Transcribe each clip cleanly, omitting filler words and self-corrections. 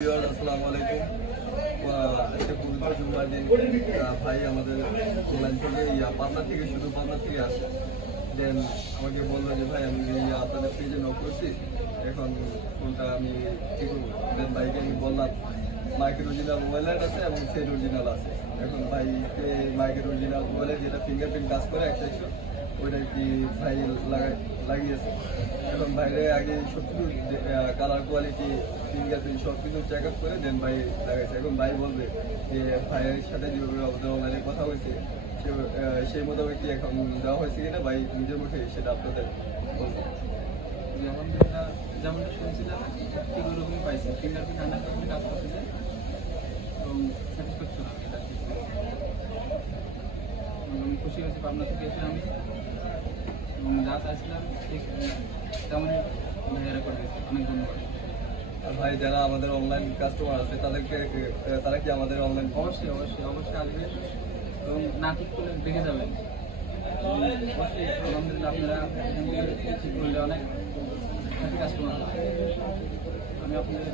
আসসালামু আলাইকুম। আজকে পবিত্র জুম্মার দিন। ভাই আমাদের অনলাইন থেকে পাবনা থেকে শুধু পাবনা থেকে আসে। দেন আমাকে বললো যে ভাই আমি আপনাদের পেজে নক করছি, এখন কোনটা আমি কী করবো। দেন ভাইকে আমি বললাম মাইকের অরিজিনাল ওয়ালেট আছে এবং সেট অরিজিনাল আছে। এখন ভাইকে মাইকের অরিজিনাল ওয়ালেট যেটা ফিঙ্গারপ্রিন্ট কাজ করে একটা ওইটা কি ভাই লাগিয়েছে। এখন বাইরে আগে সব কিছু কালার কোয়ালিটি ফিঙ্গারপ্রিন্ট সব কিছু চেক আপ করে দেন ভাই লাগাইছে। এখন ভাই বলবে যে ভাইয়ের সাথে যেভাবে আমাদের অনলাইনে কথা হয়েছে সেই মোতাবেক এখন দেওয়া হয়েছে কিনা ভাই নিজের মুখে সেটা আপনাদের বলবো। আলহামদুলিল্লাহ, যেমনটা শুনছিলাম ঠিক ওরকমই পাইছে। ফিঙ্গারপ্রিন্ট 100% কাজ করতেছে এবং স্যাটিসফ্যাকশন এটা ঠিক। আমি খুশি হয়েছি পাবনা থেকে এসে আমি, এবং যা চাইছিলাম ঠিক তেমনই ভাইয়ারা করে দিয়েছে। অনেক ধন্যবাদ। ভাই যারা আমাদের অনলাইন কাস্টমার আছে তারা কি আমাদের অনলাইন অবশ্যই আসবেন এবং না ঠিক করলে দেখে যাবেন। অবশ্যই আলহামদুলিল্লাহ আপনারা ঠিক করলে অনেক হ্যাপি কাস্টমার। আমি আপনাদের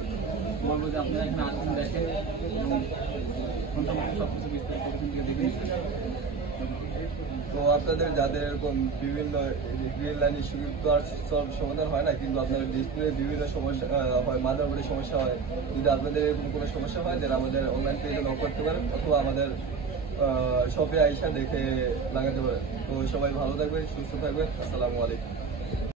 বলবো যে আপনারা এখানে আসবেন, দেখেন এবং ঘন্টা মতো সব কিছু বিস্তারিত এখান থেকে দেখে নিচ্ছেন। তো আপনাদের যাদের এরকম বিভিন্ন গ্রিন লাইন ইস্যু তো আর সব সমাধান হয় না, কিন্তু আপনাদের ডিসপ্লে বিভিন্ন সমস্যা হয়, মাদারবোর্ডের সমস্যা হয়। যদি আপনাদের এরকম কোনো সমস্যা হয় যারা আমাদের অনলাইন পেজে লক করতে পারেন অথবা আমাদের শপে আইসা দেখে লাগাতে পারেন। তো সবাই ভালো থাকবেন, সুস্থ থাকবেন। আসসালামু আলাইকুম।